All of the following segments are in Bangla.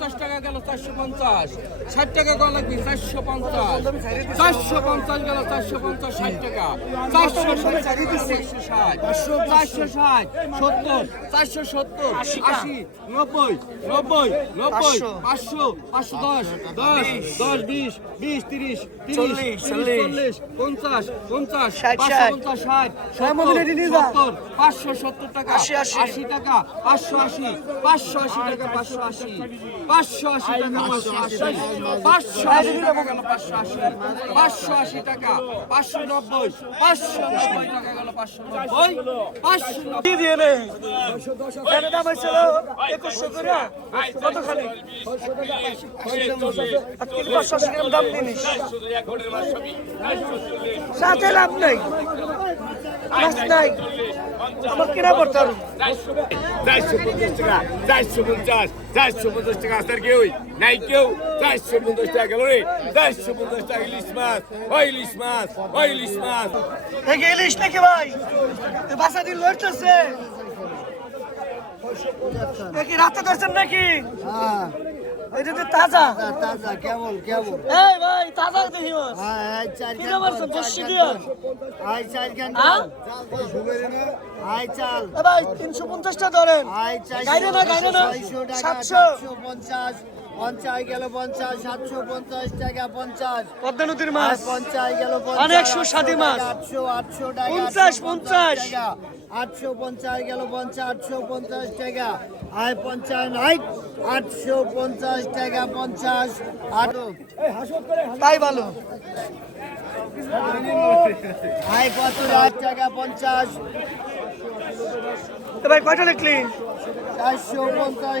পঞ্চাশ টাকা গেল চারশো পঞ্চাশ ষাট টাকা কল লাগবে চারশো পঞ্চাশ চারশো পঞ্চাশ গেল চারশো পঞ্চাশ ষাট টাকা চারশো চারশো ষাট চারশো ষাট সত্তর চারশো সত্তর আশি নব্বই নব্বই নব্বই পাঁচশো। পাঁচশো দশ দশ দশ বিশ বিশ তিরিশ তিরিশ চল্লিশ পঞ্চাশ পঞ্চাশ পাঁচশো পঞ্চাশ ষাট সত্তর পাঁচশো সত্তর টাকা আশি টাকা পাঁচশো আশি পাঁচশো আশি টাকা পাঁচশো আশি। পাঁচশো আশি টাকা পাঁচশো আশি পাঁচশো আশি টাকা গেল পাঁচশো আশি পাঁচশো আশি টাকা পাঁচশো নব্বই পাঁচশো নব্বই টাকা গেল পাঁচশো নব্বই। পাঁচশো নব্বই দিয়ে নে এর দাম হয়েছিল একুশশো করে কতখানি আর পাঁচশো আশি গ্রাম দাম নিনিস সাথে লাভ নেই মাছ নাই আমার কেনা পড়তে পারো চারশো পঞ্চাশ টাকা চারশো পঞ্চাশ চারশো পঞ্চাশ টাকা। আসার কেউ নাই কেউ? চারশো পঞ্চাশ টাকা গেল রে। চারশো পঞ্চাশ টাকা ইলিশ মাছ। ওই ইলিশ মাছ ওই ইলিশ মাছ। ইলিশ নাকি ভাই? বাসা দিয়ে লড়তেছে। এ কি রাতে ধরছেন নাকি? এটা তো তাজা। তাজা কেমন কেমন? এই ভাই তাজা দেখি মাছ আই চার কি নাম সব দেশি দিও আই চার হ্যাঁ? আই চাল ভাই তিনশো পঞ্চাশটা ধরেন। আই চার গাইরে না গাইরে না। ছয়শো টাকা সাতশো। সাতশো পঞ্চাশ গেল পঞ্চাশ সাতশো পঞ্চাশ টাকা পঞ্চাশ। পদ্মা নদীর মাছ। পঞ্চাশ গেল অনেক সুস্বাদু মাছ। আটশো আটশো টাকা পঞ্চাশ, পঞ্চাশ। টাকা আটশো পঞ্চাশ গেল পঞ্চাশ আটশো পঞ্চাশ টাকা আয় পঞ্চাশ নাই আটশো পঞ্চাশ টাকা পঞ্চাশ আটো। তাই ভালো। আয় কত লাখ টাকা পঞ্চাশ। ভাই কয়টা লিখলি? চারশো পঞ্চাশ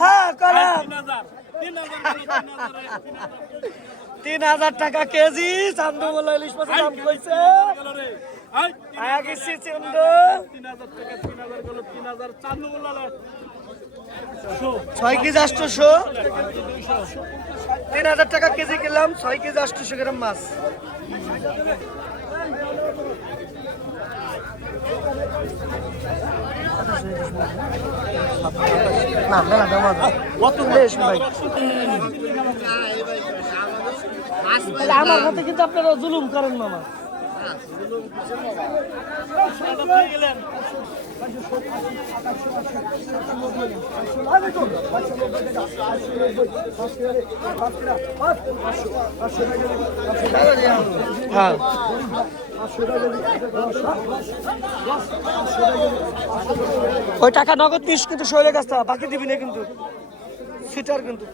হ্যাঁ তিন হাজার টাকা কেজি চান্দু বলে ইলিশ মাছের দাম কইছে। ছয় কেজি তিন হাজার টাকা কেজি কিনলাম, ছয় কেজি মাছ। না মেলা দাম কত বেশ ভাই আমার কথা কিন্তু আপনারা জুলুম করেন মামা। হ্যাঁ ওই টাকা নগদ নিস কিন্তু শৈলের কাছ বাকি দিবি না কিন্তু। সিটার কিন্তু।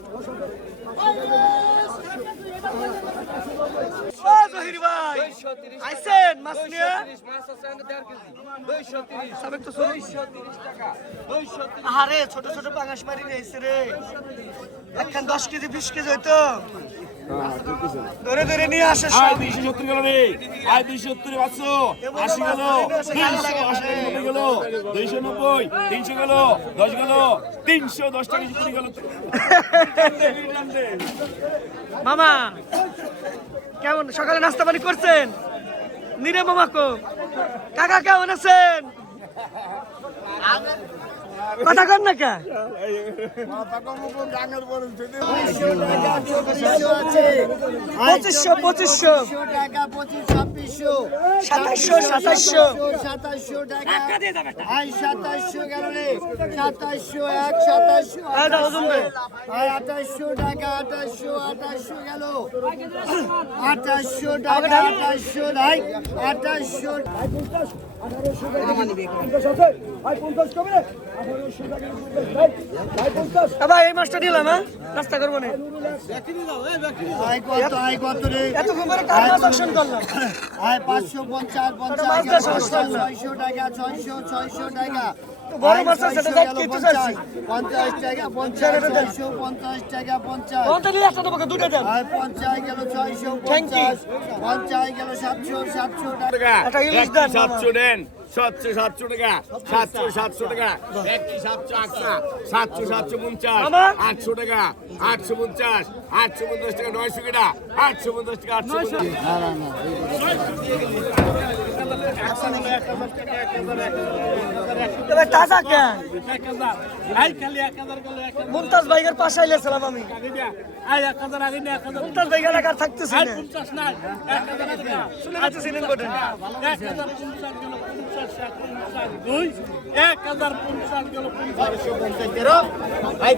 আরে ছোট ছোট পাঙাশ মারি নিয়েছে রে। একখান দশ কেজি বিশ কেজি হইতো। ধরে ধরে নিয়ে আসে আয় দুইশো সত্তর গেল রে। আয় দুইশো সত্তর পাঁচশো আশি গেল। তিনশো আশি নব্বই গেল। দুইশো নব্বই তিনশো গেল। দশ গেল। তিনশো দশ টাকা কুড়ি গেল। মামা কেমন? সকালে নাস্তা পানি করছেন? নিরে মামা কো। কাকা কেমন আছেন? কথা কন না কে? পঁচিশশো পঁচিশশো। সাতাশশো সাতাশশো। সাতাশশো টাকা সাতাশশো গেল সাতাশশো এক সাতাশশো আঠাশশো। টাকা আঠাশশো আঠাশশো গেল। আঠাশশো টাকা আঠাশশো নাই আঠাশশো ভাই এই মাছটা দিলাম হ্যাঁ? নাস্তা করব না। পাঁচশো পঞ্চাশ পঞ্চাশ। ছয়শো টাকা ছয়শো ছয়শো টাকা। বড় মাছ আছে, এটা কেটে টাকা পঞ্চাশ ছয়শো পঞ্চাশ টাকা পঞ্চাশ। ওটা নিয়ে একটা তোমাকে দুটো দেন। আর পঞ্চাশ গেল ছয়শো Thank you. পঞ্চাশ পঞ্চাশ গেল সাতশো সাতশো টাকা। টাকা। ইলিশ দেন। সাতশো দেন। সাতশো সাতশো টাকা। সাতশো সাতশো টাকা। একটি সাতশো আটশো। সাতশো সাতশো পঞ্চাশ। আটশো টাকা। আটশো পঞ্চাশ। আটশো পঞ্চাশ টাকা নয়শো টাকা। আটশো পঞ্চাশ টাকা আটশো পঞ্চাশ। পাশে আইলেছিলাম আমি। মুমতাজ ভাই এলাকার থাকতেছি শুনে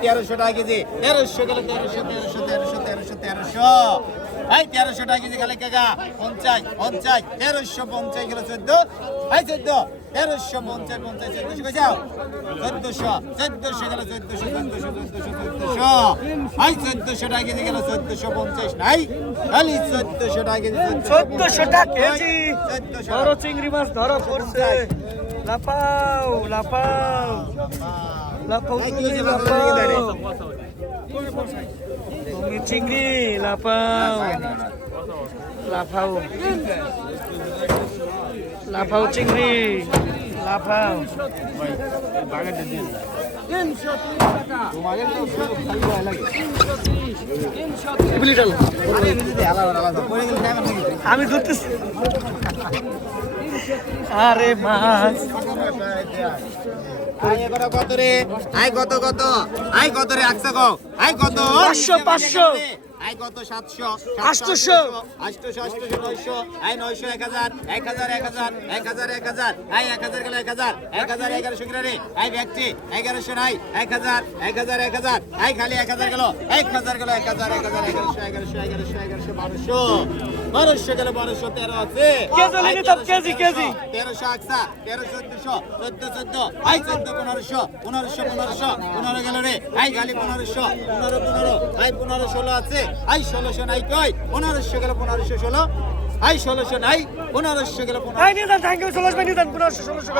তেরোশো টাকা কেজি। তেরোশো গেলে তেরোশো তেরোশো তেরোশো তেরোশো তেরোশো। ভাই তেরোশো টাকা কেজি খালি কাকা পঞ্চাশ পঞ্চাশ তেরোশো পঞ্চাশ গেলে চোদ্দ ভাই চোদ্দ তেরোশো পঞ্চাশ পঞ্চাশ চোদ্দশো কোথাও চোদ্দশো চোদ্দশো গেলে চোদ্দশো চোদ্দশো চোদ্দশো চোদ্দশো। ভাই চোদ্দশো টাকা কেজি গেলে চোদ্দশো পঞ্চাশ নাই? খালি চোদ্দশো টাকা কেজি চোদ্দশো টাকা কেজি। চোদ্দশো। চিংড়ি মাছ ধরা পড়ছে লাপাও লাপাও লাপাও এই? লাপাও তুমি চিংড়ি লাপাও লাফাও। লাফাও চিংড়ি। লাফাও। আমি ধরতেছি। আরে মাছ। আই কত কত আয় কত রে? একশো কও আই কত? পাঁচশো, পাঁচশো। আই কত সাতশো আটশোশো। আটশোশো আটশোশো নয়শো আই নয়শো এক হাজার এক হাজার এক হাজার এক হাজার এক হাজার আই এক হাজার গেল এক হাজার এক হাজার এগারোশো কিনা রে আই ব্যক্তি এগারোশো নাই এক হাজার এক হাজার এক হাজার আই খালি এক হাজার গেল এক হাজার গেল এক হাজার এক হাজার এগারোশো এগারোশো এগারোশো এগারোশো বারোশো বারোশো গেল বারোশো তেরো আছে কেজি তেরোশো, কেজি। তেরোশো তেরো চোদ্দশো চোদ্দ চোদ্দ আই চোদ্দ পনেরোশো পনেরোশো পনেরোশো পনেরো গেল রে আই গালি পনেরোশো পনেরো পনেরো আই পনেরো ষোলো আছে আই ষোলোশো নাই কই? পনেরোশো গেল পনেরোশো ষোলো। আই ষোলোশো নাই পনেরোশো গেল পনেরোশো। ষোলোশো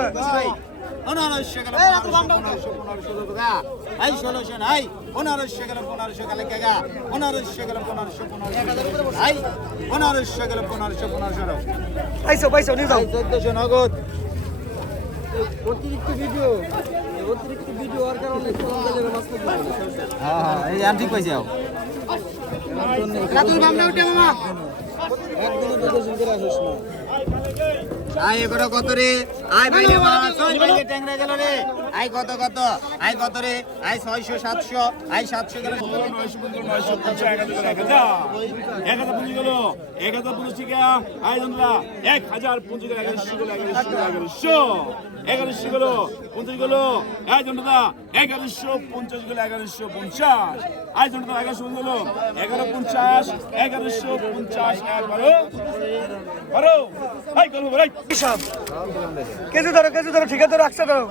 পনেরোশো গেল পনেরোশো পনেরোশো টাকা আই ষোলোশো নাই পনেরোশো গেল পনেরোশো গেলে কেগা পনেরোশো গেল পনেরোশো পনেরোশো আই পনেরোশো গেল পনেরোশো পনেরোশো পাইছো পাইছো নিয়ে যাও। চোদ্দশো নগদ। অতিরিক্ত ভিডিও অতিরিক্ত কারণে। হ্যাঁ হ্যাঁ এই একদিনে প্রদর্শন করে আসিস না আই এবারে কত রে আই বাইরে বাইরে ট্যাংরা গেল রে আই কত কত আই কত রে আই ছয়শো সাতশো আই সাতশো গেল এক হাজার পঞ্চাশ গেল এক হাজার টাকা আয় জানলা এক হাজার পঞ্চাশ গেল এগারোশো এগারোশো এগারোশো গুলো পঞ্চাশ গেল আয় জানলা এগারোশো পঞ্চাশ গেল এগারোশো পঞ্চাশ। আয় জানলা এগারোশো গেল এগারো পঞ্চাশ এগারোশো পঞ্চাশ এগারো বারো। ভাই করব ভাই কেজি ধরো কেজি ধরো ঠিক আছে ধরো একশো ধরো।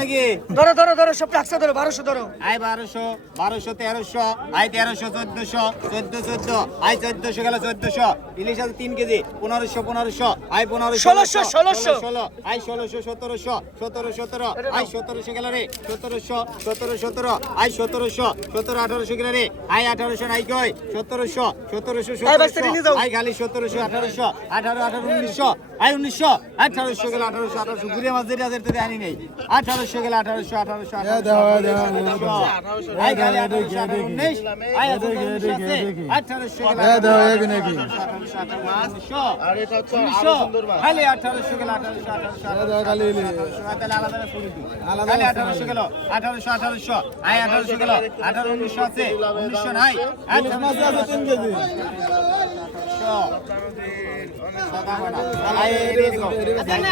নাকি? ধরো ধরো ধরো সব একশো ধরো বারোশো ধরো। আই বারোশো বারোশো তেরোশো আই তেরোশো চোদ্দশো চোদ্দ চোদ্দ আই চোদ্দশো গেল চোদ্দশো। ইলিশ আছে তিন কেজি পনেরোশো পনেরোশো আই পনেরোশো ষোলোশো, ষোলোশো। ষোলো আই ষোলোশো সতেরোশো সতেরো সতেরো আই সতেরোশো গেল রে সতেরোশো সতেরো সতেরো আই সতেরোশো সতেরো আঠারোশো গেল রে আই আঠারোশো নাই কই? সতেরোশো সতেরোশো আই বাইশ থেকে নিয়ে যাও। আই খালি সতেরোশো আঠারোশো আঠারো আঠারো উনিশশো আই উনিশশো আঠারোশো গেল আঠারোশো আঠারোশো ঘুরে মাছ যেটা যেটা আনি নেই আঠারোশো গেল আঠারোশো আঠারোশো আঠারোশো আঠারোশো গেল আঠারোশো আঠারোশো আই আঠারোশো গেল আঠারো উনিশশো আছে উনিশশো নাই আঠারোশো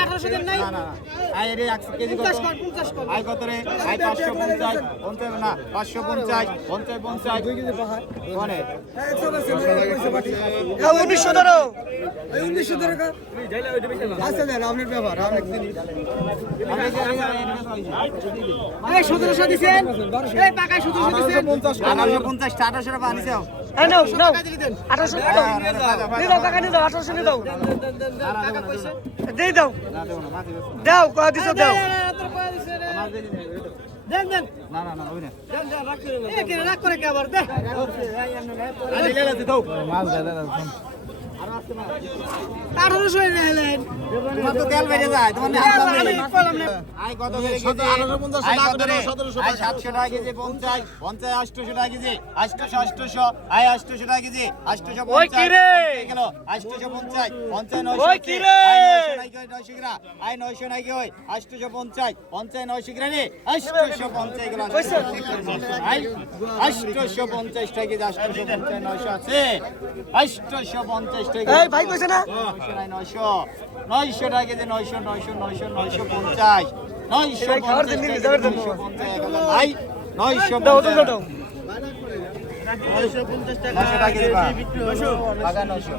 আছে তিন কেজি আই কত রে? পাঁচশো পঞ্চাশ। পঞ্চাশ পঞ্চাশ উনিশশো ধরো। উনিশশো টাকা আচ্ছা দেন আপনার ব্যাপার সতেরোশো দিচ্ছেন এই পাকায় সতেরোশো দিচ্ছেন আঠারোশো পঞ্চাশ আঠারোশো টাকা আনিস হ্যাঁ নাও নাও আঠারোশো নিয়ে দাও নিয়ে দাও কাকা নিয়ে দাও আঠারোশো নিয়ে দাও দিয়ে দাও দাও কয়া দিছো দাও না না না ওই না আঠারোশো নিলেন 700 টাকা কেজি 50 50 800 টাকা কেজি 800 800 আই 800 টাকা কেজি 850 কি রে? গেল 850 50 900 ওই কি রে? আই 900 গ্রা আই 900 নাকি ওই 850 50 900 গ্রা রে 850 গেল আই 850 টাকা কেজি 850 900 আছে 850 টাকা এই ভাই কইছে না নয়শো নয়শো টাকা কেজি নয়শো নয়শো নয়শো নয়শো পঞ্চাশ নয়শো। ভাই নয়শো নয়শো টাকা কেজি পা। পাকা নয়শো